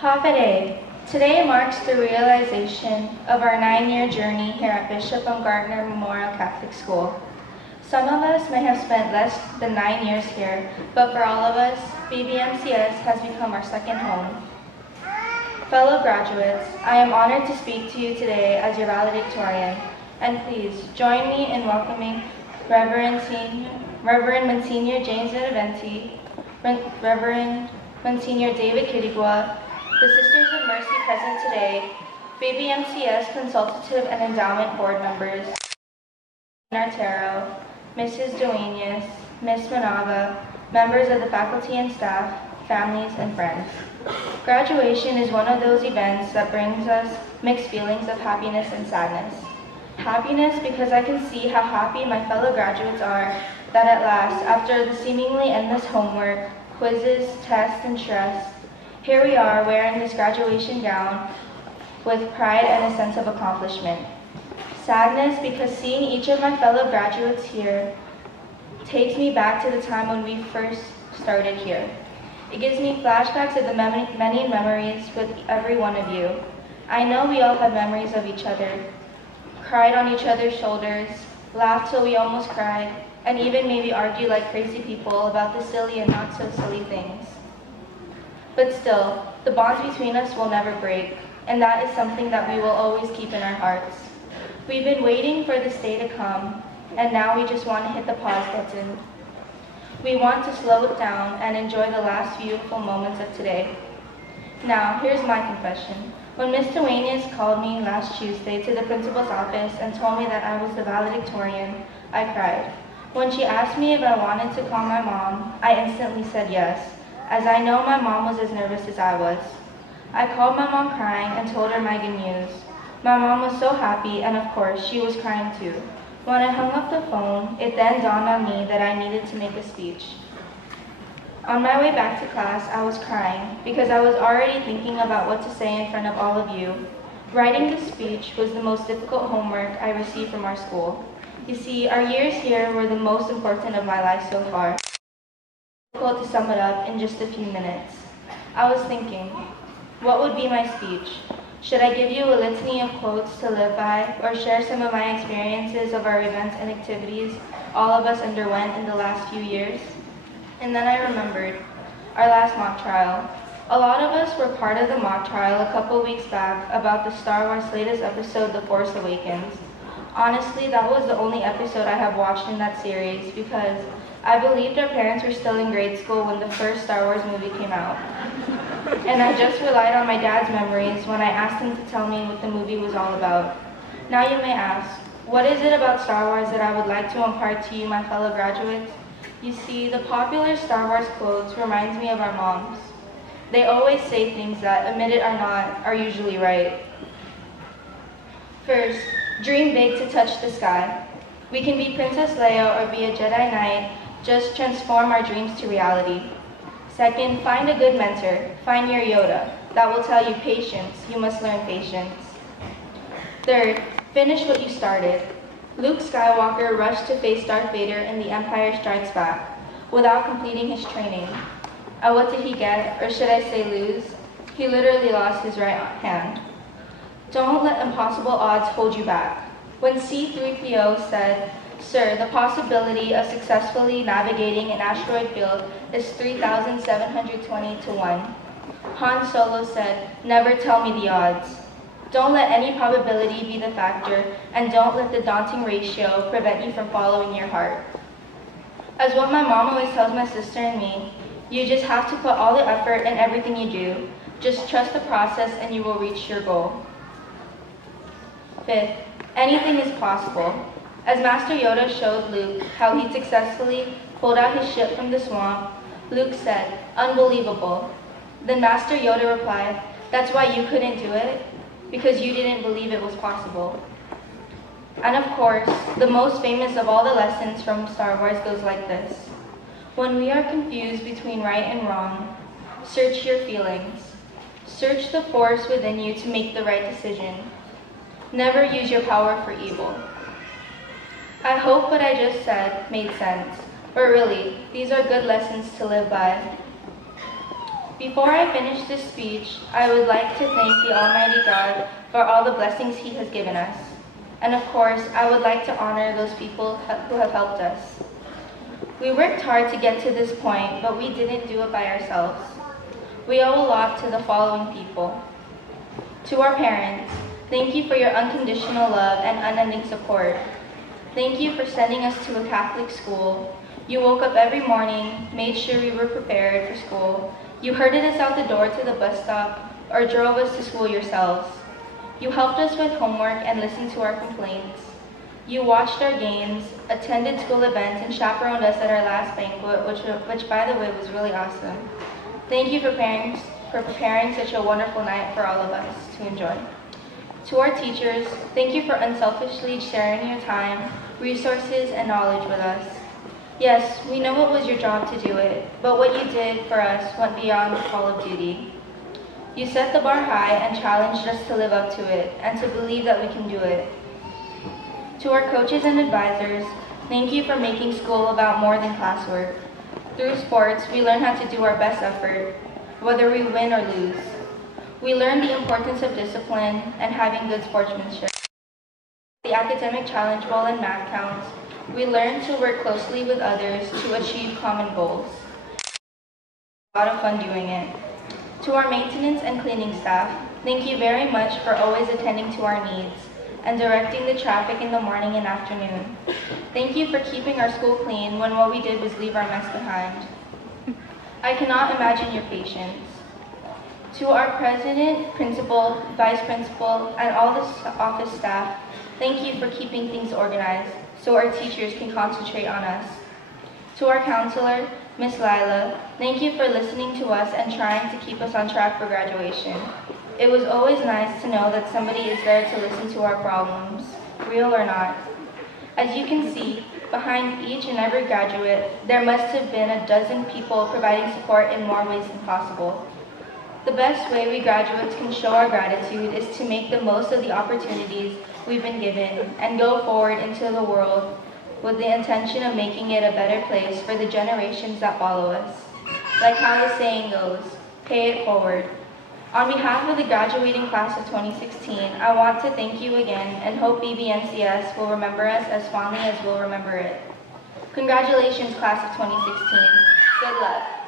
Hafe. Today marks the realization of our 9-year journey here at Bishop Baumgartner Memorial Catholic School. Some of us may have spent less than 9 years here, but for all of us, BBMCS has become our second home. Fellow graduates, I am honored to speak to you today as your valedictorian, and please join me in welcoming Reverend Monsignor James Benaventi, Reverend Monsignor David Kidigwa, the Sisters of Mercy present today, BBMCS Consultative and Endowment Board members, Artero, Mrs. Duenas, Ms. Manava, members of the faculty and staff, families, and friends. Graduation is one of those events that brings us mixed feelings of happiness and sadness. Happiness because I can see how happy my fellow graduates are that at last, after the seemingly endless homework, quizzes, tests, and stress, here we are wearing this graduation gown with pride and a sense of accomplishment. Sadness because seeing each of my fellow graduates here takes me back to the time when we first started here. It gives me flashbacks of the many memories with every one of you. I know we all have memories of each other, cried on each other's shoulders, laughed till we almost cried, and even maybe argued like crazy people about the silly and not so silly things. But still, the bonds between us will never break, and that is something that we will always keep in our hearts. We've been waiting for this day to come, and now we just want to hit the pause button. We want to slow it down and enjoy the last beautiful moments of today. Now, here's my confession. When Ms. Duenas called me last Tuesday to the principal's office and told me that I was the valedictorian, I cried. When she asked me if I wanted to call my mom, I instantly said yes, as I know my mom was as nervous as I was. I called my mom crying and told her my good news. My mom was so happy, and of course, she was crying too. When I hung up the phone, it then dawned on me that I needed to make a speech. On my way back to class, I was crying because I was already thinking about what to say in front of all of you. Writing the speech was the most difficult homework I received from our school. You see, our years here were the most important of my life so far. Difficult to sum it up in just a few minutes. I was thinking, what would be my speech? Should I give you a litany of quotes to live by, or share some of my experiences of our events and activities all of us underwent in the last few years? And then I remembered our last mock trial. A lot of us were part of the mock trial a couple weeks back about the Star Wars latest episode, The Force Awakens. Honestly, that was the only episode I have watched in that series because I believed our parents were still in grade school when the first Star Wars movie came out. And I just relied on my dad's memories when I asked him to tell me what the movie was all about. Now you may ask, what is it about Star Wars that I would like to impart to you, my fellow graduates? You see, the popular Star Wars quotes reminds me of our moms. They always say things that, admit it or not, are usually right. First, dream big to touch the sky. We can be Princess Leia or be a Jedi Knight, just transform our dreams to reality. Second, find a good mentor. Find your Yoda. That will tell you patience. You must learn patience. Third, finish what you started. Luke Skywalker rushed to face Darth Vader in The Empire Strikes Back without completing his training. What did he get, or should I say lose? He literally lost his right hand. Don't let impossible odds hold you back. When C-3PO said, "Sir, the possibility of successfully navigating an asteroid field is 3,720 to 1. Han Solo said, "Never tell me the odds." Don't let any probability be the factor, and don't let the daunting ratio prevent you from following your heart. As what my mom always tells my sister and me, you just have to put all the effort in everything you do. Just trust the process and you will reach your goal. Fifth, anything is possible. As Master Yoda showed Luke how he successfully pulled out his ship from the swamp, Luke said, "Unbelievable." Then Master Yoda replied, "That's why you couldn't do it? Because you didn't believe it was possible." And of course, the most famous of all the lessons from Star Wars goes like this. When we are confused between right and wrong, search your feelings. Search the force within you to make the right decision. Never use your power for evil. I hope what I just said made sense, but really, these are good lessons to live by. Before I finish this speech, I would like to thank the Almighty God for all the blessings He has given us. And of course, I would like to honor those people who have helped us. We worked hard to get to this point, but we didn't do it by ourselves. We owe a lot to the following people. To our parents, thank you for your unconditional love and unending support. Thank you for sending us to a Catholic school. You woke up every morning, made sure we were prepared for school. You herded us out the door to the bus stop or drove us to school yourselves. You helped us with homework and listened to our complaints. You watched our games, attended school events, and chaperoned us at our last banquet, which by the way was really awesome. Thank you for preparing such a wonderful night for all of us to enjoy. To our teachers, thank you for unselfishly sharing your time, resources, and knowledge with us. Yes, we know it was your job to do it, but what you did for us went beyond the call of duty. You set the bar high and challenged us to live up to it and to believe that we can do it. To our coaches and advisors, thank you for making school about more than classwork. Through sports, we learn how to do our best effort, whether we win or lose. We learn the importance of discipline and having good sportsmanship. The academic challenge bowl and math counts, we learn to work closely with others to achieve common goals. A lot of fun doing it. To our maintenance and cleaning staff, thank you very much for always attending to our needs and directing the traffic in the morning and afternoon. Thank you for keeping our school clean when what we did was leave our mess behind. I cannot imagine your patience. To our president, principal, vice principal, and all the office staff, thank you for keeping things organized so our teachers can concentrate on us. To our counselor, Miss Lila, thank you for listening to us and trying to keep us on track for graduation. It was always nice to know that somebody is there to listen to our problems, real or not. As you can see, behind each and every graduate, there must have been a dozen people providing support in more ways than possible. The best way we graduates can show our gratitude is to make the most of the opportunities we've been given and go forward into the world with the intention of making it a better place for the generations that follow us. Like how the saying goes, pay it forward. On behalf of the graduating class of 2016, I want to thank you again and hope BBMCS will remember us as fondly as we'll remember it. Congratulations, class of 2016. Good luck.